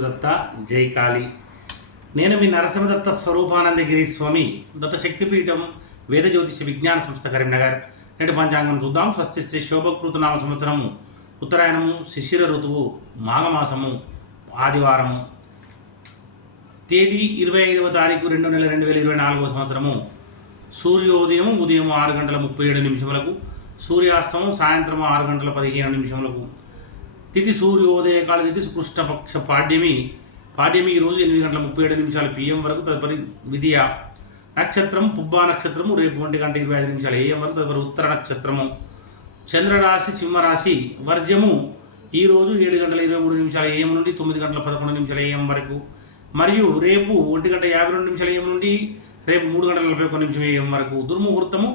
దత్త జై కాళి. నేను మీ నరసింహదత్త స్వరూపానందగిరి స్వామి దత్త శక్తిపీఠం వేద జ్యోతిష విజ్ఞాన సంస్థ కరీంనగర్. నేటి పంచాంగం చూద్దాం. స్వస్తి శ్రీ శోభకృత నామ సంవత్సరము ఉత్తరాయణము శిశిర ఋతువు మాఘమాసము ఆదివారము. తేదీ ఇరవై ఐదవ తారీఖు రెండు నెల రెండు వేల ఇరవై నాలుగవ సంవత్సరము. సూర్యోదయం ఉదయం ఆరు గంటల ముప్పై ఏడు నిమిషములకు సూర్యాస్తమం సాయంత్రం ఆరు గంటల పదిహేను నిమిషములకు. తిథి సూర్యోదయ కాల తిథి కృష్ణపక్ష పాడ్యమి. పాడ్యమి ఈరోజు ఎనిమిది గంటల ముప్పై ఏడు నిమిషాల పిఎం వరకు తదుపరి విధియ నక్షత్రం పుబ్బా నక్షత్రము రేపు ఒంటి గంట ఇరవై ఐదు నిమిషాలు ఏఎం వరకు తదుపరి ఉత్తర నక్షత్రము. చంద్రరాశి సింహరాశి వర్జము ఈరోజు ఏడు గంటల ఇరవై మూడు నిమిషాల ఏఎం నుండి తొమ్మిది గంటల పదకొండు నిమిషాల ఏఎం వరకు. మరియు రేపు ఒంటి గంట యాభై రెండు నిమిషాల ఏఎం నుండి రేపు మూడు గంటల నలభై ఒక్క నిమిషం ఏఎం వరకు. దుర్ముహూర్తము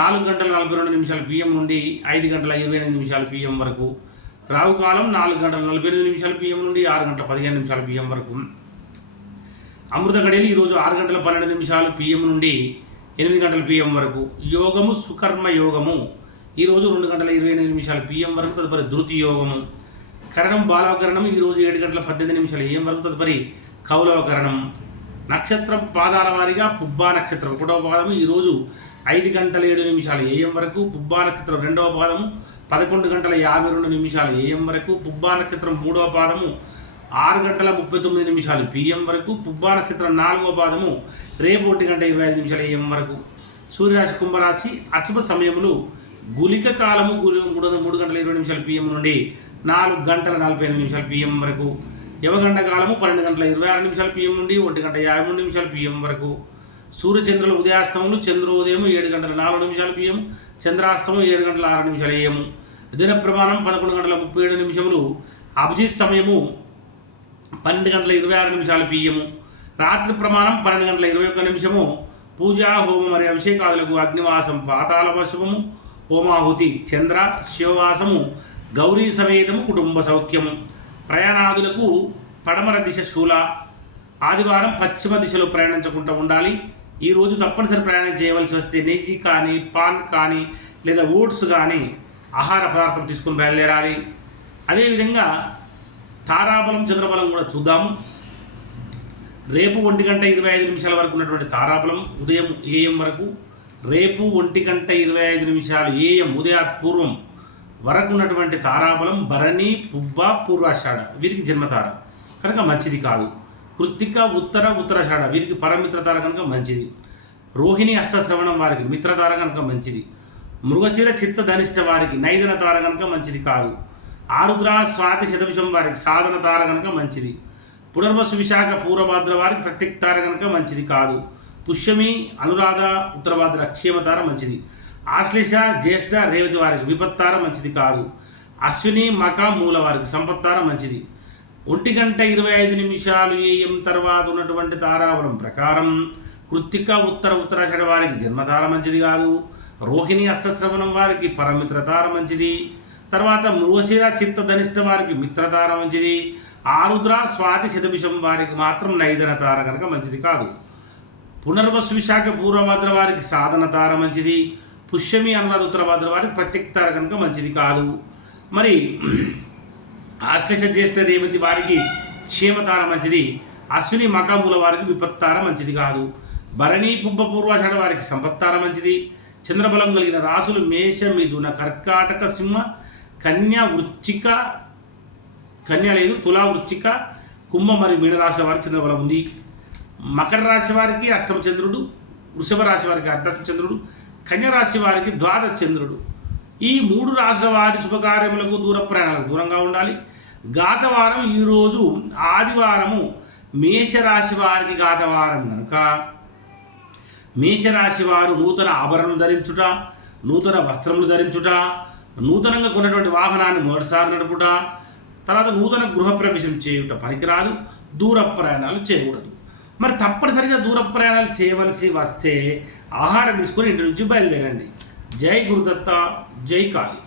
నాలుగు గంటల నలభై రెండు నిమిషాల పిఎం నుండి ఐదు గంటల ఇరవై ఎనిమిది నిమిషాల పిఎం వరకు. రావు కాలం నాలుగు గంటల నలభై ఎనిమిది నిమిషాల పిఎం నుండి ఆరు గంటల పదిహేను నిమిషాల పిఎం వరకు. అమృత గడియలు ఈరోజు ఆరు గంటల పన్నెండు నిమిషాలు పిఎం నుండి ఎనిమిది గంటల పిఎం వరకు. యోగము సుకర్మ యోగము. ఈరోజు రెండు గంటల ఇరవై ఎనిమిది నిమిషాల పిఎం వరకు తదుపరి ధృతి యోగము. కరణం బాలవకరణం ఈరోజు ఏడు గంటల పద్దెనిమిది నిమిషాలు ఏం వరకు తదుపరి కౌలవకరణం. నక్షత్రం పాదాల వారీగా పుబ్బా నక్షత్రం. ఒకటవ పాదము ఈరోజు ఐదు గంటల ఏడు నిమిషాలు ఏఎం వరకు. పుబ్బా నక్షత్రం రెండవ పాదము పదకొండు గంటల యాభై రెండు నిమిషాలు ఏఎం వరకు పుబ్బా నక్షత్రం మూడవ పాదము ఆరు గంటల ముప్పై తొమ్మిది నిమిషాలు పిఎం వరకు పుబ్బా నక్షత్రం నాలుగవ పాదము రేపు ఒకటి గంట ఇరవై ఐదు నిమిషాలు ఏఎం వరకు. సూర్యరాశి కుంభరాశి అశుభ సమయములు గులిక కాలము మూడు మూడు గంటల ఇరవై నిమిషాలు పిఎం నుండి నాలుగు గంటల నలభై ఎనిమిది నిమిషాలు పిఎం వరకు. యవగంట కాలము పన్నెండు గంటల ఇరవై ఆరు నిమిషాలు పిఎం నుండి ఒంటి గంట యాభై మూడు నిమిషాలు పిఎం వరకు. సూర్యచంద్రుల ఉదయాస్తములు చంద్రోదయం ఏడు గంటల నాలుగు నిమిషాలు పిఎం చంద్రాస్తమం ఏడు గంటల ఆరు నిమిషాలు ఏఎం. దిన ప్రమాణం పదకొండు గంటల ముప్పై ఏడు నిమిషములు. అభిజిత్ సమయము పన్నెండు గంటల ఇరవై ఆరు నిమిషాలు పిఎము రాత్రి ప్రమాణం పన్నెండు గంటల ఇరవై ఒక్క నిమిషము. పూజా హోమం మరియు అభిషేకాదులకు అగ్నివాసం పాతాళ వశము హోమాహుతి చంద్ర శివవాసము గౌరీ సమేతము కుటుంబ సౌఖ్యము. ప్రయాణాదులకు పడమర దిశ శూల. ఆదివారం పశ్చిమ దిశలో ప్రయాణించకుండా ఉండాలి. ఈ రోజు తప్పనిసరి ప్రయాణం చేయవలసి వస్తే నెయ్యి కానీ పాన్ కానీ లేదా ఓట్స్ కానీ ఆహార పదార్థం తీసుకుని బయలుదేరాలి. అదేవిధంగా తారాబలం చంద్రబలం కూడా చూద్దాము. రేపు ఒంటి గంట ఇరవై ఐదు నిమిషాల వరకు ఉన్నటువంటి తారాబలం ఉదయం ఏఎం వరకు? రేపు ఒంటి గంట ఇరవై ఐదు నిమిషాలు ఏఎం ఉదయా పూర్వం వరకు ఉన్నటువంటి తారాబలం భరణి పుబ్బ పూర్వాషాఢ వీరికి జన్మతార. కనుక మంచిది కాదు. కృత్తిక ఉత్తర ఉత్తరాషాఢ వీరికి పరమిత్రతార కనుక మంచిది. రోహిణి హస్తశ్రవణం వారికి మిత్రతార కనుక మంచిది. మృగశిర చిత్త ధనిష్ట వారికి నైదన తార కనుక మంచిది కాదు. ఆరుద్ర స్వాతి శతవిషం వారికి సాధన తార కనుక మంచిది. పునర్వసు విశాఖ పూర్వభాద్ర వారికి ప్రత్యక్ తార కనుక మంచిది కాదు. పుష్యమి అనురాధ ఉత్తరభాద్ర క్షేమతార మంచిది. ఆశ్లేష జ్యేష్ఠ రేవతి వారికి విపత్తార మంచిది కాదు. అశ్విని మక మూల వారికి సంపత్తార మంచిది. ఒంటి గంట ఇరవై ఐదు నిమిషాలు ఏఎం తర్వాత ఉన్నటువంటి తారావళం ప్రకారం కృత్తిక ఉత్తర ఉత్తరాషఢ వారికి జన్మతార మంచిది కాదు. రోహిణి హస్తశ్రవణం వారికి పరమిత్రతార మంచిది తర్వాత మృగశిర చిత్తధనిష్ట వారికి మిత్రతార మంచిది ఆరుద్ర స్వాతి శతభిషం వారికి మాత్రం నైదన తార కనుక మంచిది కాదు. పునర్వసు విశాఖ పూర్వభద్ర వారికి సాధన తార మంచిది పుష్యమి అన్నది ఉత్తరభద్ర వారికి ప్రత్యక్ తార కనుక మంచిది కాదు. మరి ఆశ్లేష జ్యేష్ఠ రేవతి వారికి క్షేమతార మంచిది అశ్విని మకాముల వారికి విపత్తార మంచిది కాదు. భరణి పుబ్బ పూర్వాషాఢ వారికి సంపత్తార మంచిది చంద్రబలం కలిగిన రాసులు మేష మిథున కర్కాటక సింహ కన్య వృచ్చిక కన్య లేదు తులా వృచ్చిక కుంభ మరియు మీనరాశుల వారికి చంద్రబలం ఉంది. మకర రాశి వారికి అష్టమ చంద్రుడు వృషభ రాశి వారికి అర్ధ చంద్రుడు కన్య రాశి వారికి ద్వాద చంద్రుడు. ఈ మూడు రాశుల వారి శుభకార్యములకు దూర ప్రయాణాలకు దూరంగా ఉండాలి. గాతవారం ఈరోజు ఆదివారము మేషరాశి వారికి గాతవారం కనుక మేషరాశి వారు నూతన ఆభరణం ధరించుట నూతన వస్త్రములు ధరించుట నూతనంగా కొన్నటువంటి వాహనాన్ని మొదటిసారి నడుపుట తర్వాత నూతన గృహప్రవేశం చేయుట పనికిరాదు దూర ప్రయాణాలు చేయకూడదు. మరి తప్పనిసరిగా దూర ప్రయాణాలు చేయవలసి వస్తే ఆహారం తీసుకొని ఇంటి నుంచి బయలుదేరండి. జై గురుదత్త జై కాళీ.